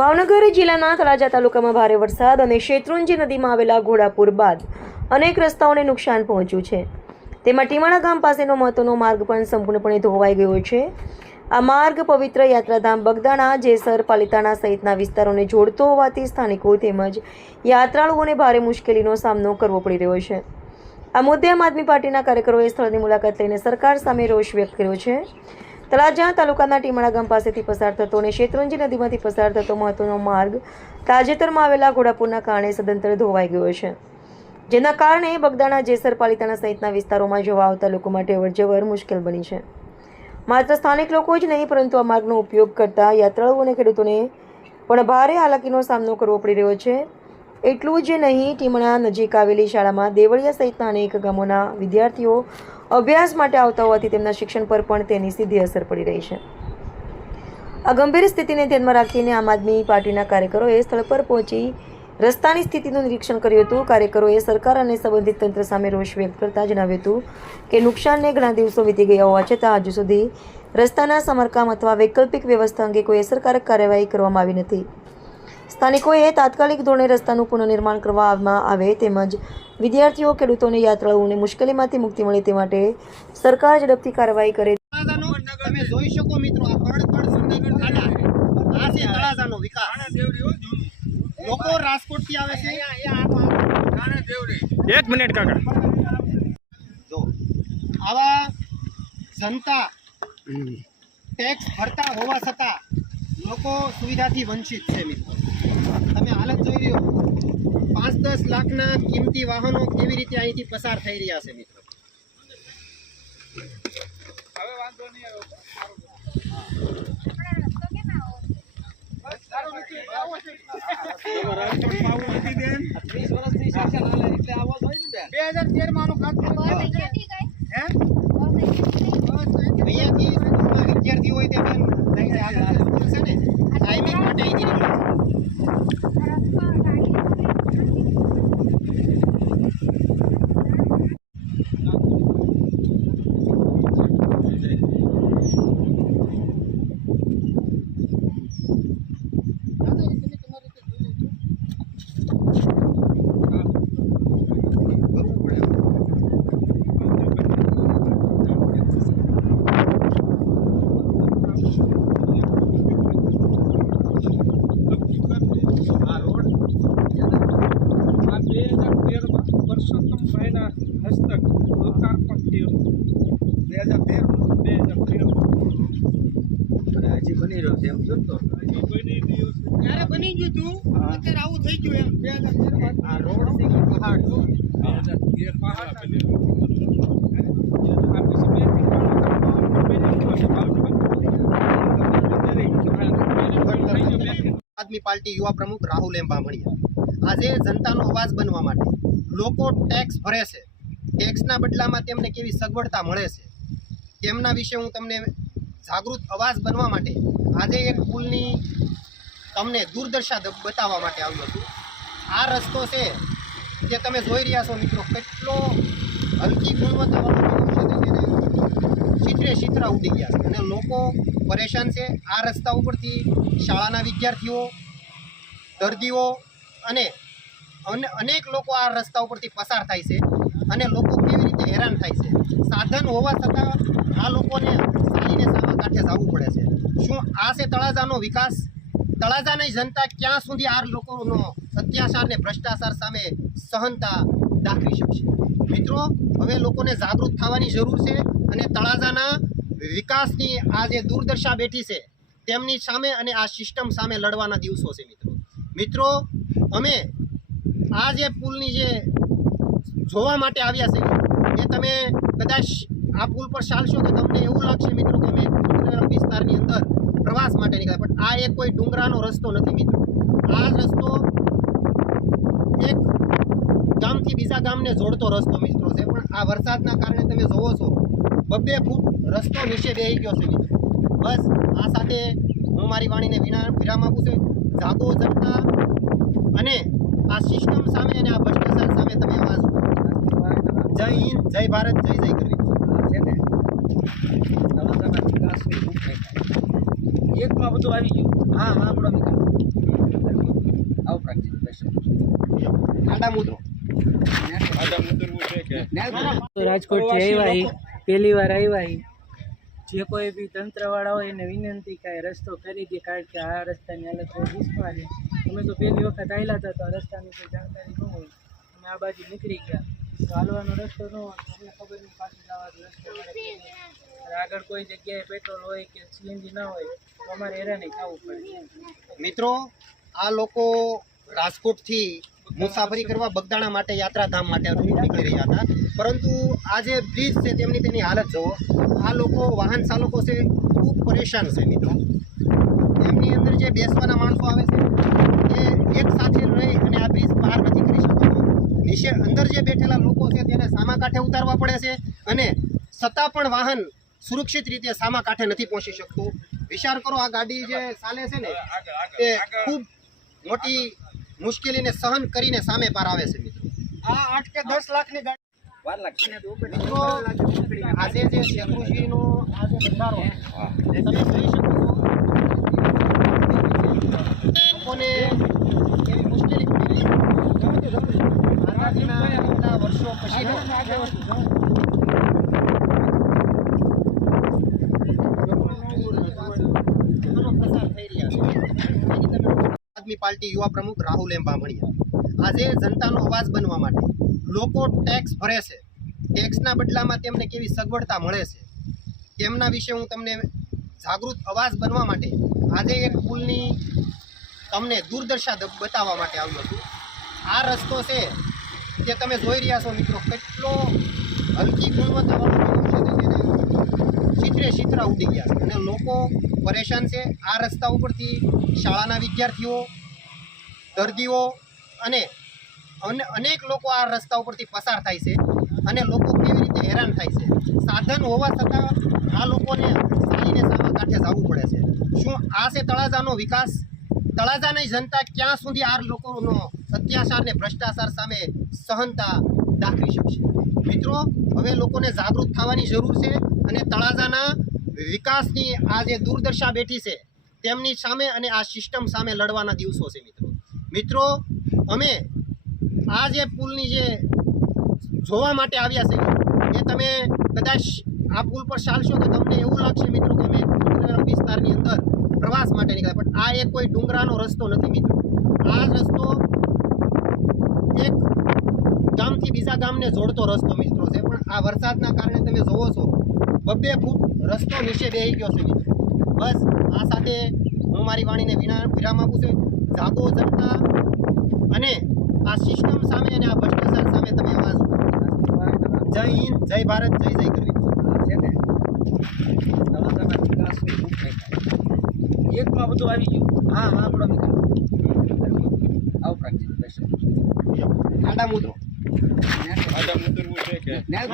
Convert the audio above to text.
ભાવનગર જિલ્લાના તળાજા તાલુકામાં ભારે વરસાદ અને શેત્રુંજી નદીમાં આવેલા ઘોડાપુર બાદ અનેક રસ્તાઓને નુકસાન પહોંચ્યું છે. તેમાં ટીમાણા ગામ પાસેનો મહત્વનો માર્ગ પણ સંપૂર્ણપણે ધોવાઈ ગયો છે. આ માર્ગ પવિત્ર યાત્રાધામ બગદાણા, જેસર, પાલિતાણા સહિતના વિસ્તારોને જોડતો હોવાથી સ્થાનિકો તેમજ યાત્રાળુઓને ભારે મુશ્કેલીનો સામનો કરવો પડી રહ્યો છે. આ મુદ્દે આમ આદમી પાર્ટીના કાર્યકરોએ સ્થળની મુલાકાત લઈને સરકાર સામે રોષ વ્યક્ત કર્યો છે. તળાજા તાલુકાના ટીમાણા ગામ પાસેથી પસાર થતો અને શેત્રુંજી નદીમાંથી પસાર થતો મહત્વનો માર્ગ તાજેતરમાં આવેલા ઘોડાપુરના કારણે સદંતર ધોવાઈ ગયો છે, જેના કારણે બગદાણા, જેસર, પાલિતાણા સહિતના વિસ્તારોમાં જવા આવતા લોકો માટે અવરજવર મુશ્કેલ બની છે. માત્ર સ્થાનિક લોકો જ નહીં, પરંતુ આ માર્ગનો ઉપયોગ કરતા યાત્રાળુઓ અને ખેડૂતોને પણ ભારે હાલાકીનો સામનો કરવો પડી રહ્યો છે. એટલું જ નહીં, ટીમણા નજીક આવેલી શાળામાં દેવળિયા સહિતના અનેક ગામોના વિદ્યાર્થીઓ અભ્યાસ માટે આવતા હોવાથી તેમના શિક્ષણ પર પણ તેની સીધી અસર પડી રહી છે. આ ગંભીર સ્થિતિને ધ્યાનમાં રાખીને આમ આદમી પાર્ટીના કાર્યકરોએ સ્થળ પર પહોંચી રસ્તાની સ્થિતિનું નિરીક્ષણ કર્યું હતું. કાર્યકરોએ સરકાર અને સંબંધિત તંત્ર સામે રોષ વ્યક્ત કરતા જણાવ્યું હતું કે નુકસાનને ઘણા દિવસો વીતી ગયા હોવા છતાં હજુ સુધી રસ્તાના સમારકામ અથવા વૈકલ્પિક વ્યવસ્થા અંગે કોઈ અસરકારક કાર્યવાહી કરવામાં આવી નથી. સ્થાનિકોએ તાત્કાલિક ધોરણે રસ્તાનું પુનઃનિર્માણ કરવામાં આવે તેમજ વિદ્યાર્થીઓ, ખેડૂતો અને યાત્રાળુઓને મુશ્કેલીમાંથી મુક્તિ મળે તે માટે સરકાર ઝડપથી કાર્યવાહી કરે. તમે જોઈ શકો મિત્રો, આ કડ સુંદર ખાડા, આ છે તળાજાનો વિકાસ. લોકો રાજકોટથી આવે છે. એક મિનિટ કાકા, જો આવા જનતા ટેક્સ ભરતા હોવા છતાં લોકો સુવિધાથી વંચિત છે મિત્રો. તમે હાલત જોઈ રહ્યો, 5-10 લાખના કિંમતી વાહનો કેવી રીતે અહીંથી પસાર થઈ રહ્યા છે મિત્રો. હવે વાંધો નહીં અહીંયાથી વિદ્યાર્થીઓ હોય તે છે ને ટાઈમિંગ માટે અહીંથી બની રહ્યો છે એમ જોતો ત્યારે બની ગયું હતું, અત્યારે આવું થઈ ગયું એમ. 2013 આ રોડ છે પહાડ 2013 પહાડ આદમી પાર્ટી યુવા પ્રમુખ રાહુલ એમ બામણીયા આજે જનતાનો અવાજ બનવા માટે લોકો ટેક્સ ભરે છે, ટેક્સના બદલામાં તેમને કેવી સગવડતા મળે છે તેમના વિશે હું તમને જાગૃત અવાજ બનવા માટે આજે એક પુલની તમને દૂરદર્શા બતાવવા માટે આવ્યો છું. આ રસ્તો છે જે તમે જોઈ રહ્યા છો મિત્રો, કેટલો હલકી ગુણવત્તાવાળો છે, ચિત્રે ચિત્રા ઉડી ગયા છે અને લોકો પરેશાન છે. આ રસ્તા ઉપરથી શાળાના વિદ્યાર્થીઓ, દર્દીઓ અને અનેક લોકો આ રસ્તા ઉપરથી પસાર થાય છે અને લોકો કેવી રીતે હેરાન થાય છે. સાધન હોવા છતાં આ લોકોને ચાલીને સામા કાંઠે જવું પડે છે. શું આ છે તળાજાનો વિકાસ? તળાજાની જનતા ક્યાં સુધી આ લોકોનો અત્યાચાર ને ભ્રષ્ટાચાર સામે સહનતા દાખવી શકશે? મિત્રો, હવે લોકોને જાગૃત થવાની જરૂર છે અને તળાજાના વિકાસની આ જે દૂરદર્શા બેઠી છે તેમની સામે અને આ સિસ્ટમ સામે લડવાના દિવસો છે મિત્રો. અમે આ જે પુલની જે જોવા માટે આવ્યા છે, એ તમે કદાચ આ પુલ પર ચાલશો તો તમને એવું લાગશે મિત્રો કે અમે ડુંગરાળ વિસ્તારની અંદર પ્રવાસ માટે નીકળ્યા, પણ આ એક કોઈ ડુંગરાનો રસ્તો નથી મિત્રો. આ રસ્તો એક ગામથી બીજા ગામને જોડતો રસ્તો મિત્રો છે, પણ આ વરસાદના કારણે તમે જોવો છો 2 ફૂટ રસ્તો નીચે બેસી ગયો છે મિત્રો. બસ આ સાથે હું મારી વાણીને વિરામ આપું છું. જાગો જનતા અને આ સિસ્ટમ સામે અને આ ભ્રષ્ટાચાર સામે તમે અવાજ ઉઠાવો. જય હિન્દ, જય ભારત, જય જય કરવી છે ને. તળાજાના વિકાસની રૂપરેખા એકમાં બધું આવી ગયું. હા, આપણો વિકાસ આવું પ્રાચીન કહેશો. આડા મુદ્રો તો રાજકોટથી આવ્યા હી પહેલી વાર આવ્યા હી જે કોઈ બી તંત્રવાળા હોય એને વિનંતી કે આ રસ્તો કરી દે, કારણ કે આ રસ્તાની હાલત બહુ દુશ્વાર છે. અમે તો પહેલી વખત આવેલા હતા તો આ રસ્તાની કોઈ જાણકારી ન હોય, અમે આ બાજુ નીકળી ગયા તો હાલવાનો રસ્તો ન હોય, અમને ખબર નહીં પાછું જવાનો રસ્તો મળે કે નહીં. અને આગળ કોઈ જગ્યાએ પેટ્રોલ હોય કે સીએનજી ના હોય તો અમારે હેરાન થવું પડે. મિત્રો, આ લોકો રાજકોટથી મુસાફરી કરવા બગદાણા માટે યાત્રાધામ માટે નીકળી રહ્યા હતા, પરંતુ આ જે બ્રિજ છે તેની હાલત જુઓ. આ લોકો વાહન ચાલકો છે ખૂબ પરેશાન છે મિત્રો. એમની અંદર જે બેસવાના માણસો આવે છે એ એક સાથે રહી અને આ બ્રિજ પાર નથી કરી શકતો. નીચે અંદર જે બેઠેલા લોકો છે તેને સામા કાંઠે ઉતારવા પડે છે અને છતાં પણ વાહન સુરક્ષિત રીતે સામા કાંઠે નથી પહોંચી શકતું. વિચાર કરો, આ ગાડી જે ચાલે છે ને એ ખૂબ મોટી મુશ્કેલીને સહન કરીને સામે પાર આવે છે મિત્રો. આ 8 કે 10 લાખની ગાડી વાર લાગશે. મિત્રો, આજે જે શેત્રુંજીનો આ જે બંધારો એ તમે જોઈ શકો છો, લોકોને કેવી મુશ્કેલી પડી રહી છે. આઝાદીના કેટલા વર્ષો પછીનો પ્રસાર થઈ રહ્યા છે. આદમી પાર્ટી યુવા પ્રમુખ રાહુલ એમ બામણિયા આજે જનતાનો અવાજ બનવા માટે લોકો ટેક્સ ભરે છે, ટેક્સના બદલામાં તેમને કેવી સગવડતા મળે છે તેમના વિશે હું તમને જાગૃત અવાજ બનવા માટે આજે એક પુલની તમને દૂરદર્શા બતાવવા માટે આવ્યો છું. આ રસ્તો છે જે તમે જોઈ રહ્યા છો મિત્રો, કેટલો હલકી ગુણવત્તાવાળો છે, ચિત્રે ચિત્રા ઉડી ગયા છે અને લોકો પરેશાન છે. આ રસ્તા ઉપરથી શાળાના વિદ્યાર્થીઓ, દર્દીઓ અને અનેક લોકો આ રસ્તા ઉપરથી પસાર થાય છે અને લોકો કેવી રીતે હેરાન થાય છે. સાધન હોવા છતાં આ લોકોને ચાલીને સામા કાંઠે જવું પડે છે. શું આ છે તળાજાનો વિકાસ? તળાજાની જનતા ક્યાં સુધી આ લોકોનો અત્યાચાર ને ભ્રષ્ટાચાર સામે સહનતા દાખવી શકશે? મિત્રો, હવે લોકોને જાગૃત થવાની જરૂર છે અને તળાજાના વિકાસની આ જે દૂરદર્શા બેઠી છે તેમની સામે અને આ સિસ્ટમ સામે લડવાના દિવસો છે મિત્રો. અમે આ જે પુલની જે જોવા માટે આવ્યા છે એ તમે કદાચ આ પુલ પર ચાલશો તો તમને એવું લાગશે મિત્રો કે અમે ડુંગરાળ વિસ્તારની અંદર પ્રવાસ માટે નીકળ્યા, પણ આ એક કોઈ ડુંગરાનો રસ્તો નથી મિત્રો. આ રસ્તો એક ગામથી બીજા ગામને જોડતો રસ્તો મિત્રો છે, પણ આ વરસાદના કારણે તમે જોવો છો 2 ફૂટ રસ્તો નીચે બેસી ગયો છે મિત્રો. બસ આ સાથે હું મારી વાણીને વિરામ આપું છું. જાગો જનતા અને આ સિસ્ટમ સામે અને આ ભ્રષ્ટાચાર સામે તમે અવાજ ઉઠાવો. જય હિન્દ, જય ભારત, જય જય કરવી છે ને તળાજાના વિકાસની રૂપરેખા એકમાં બધું આવી ગયું. હા આપણો વિકાસ આવું પ્રાચીન કહેશો. આડા મુદ્રો ન્યાય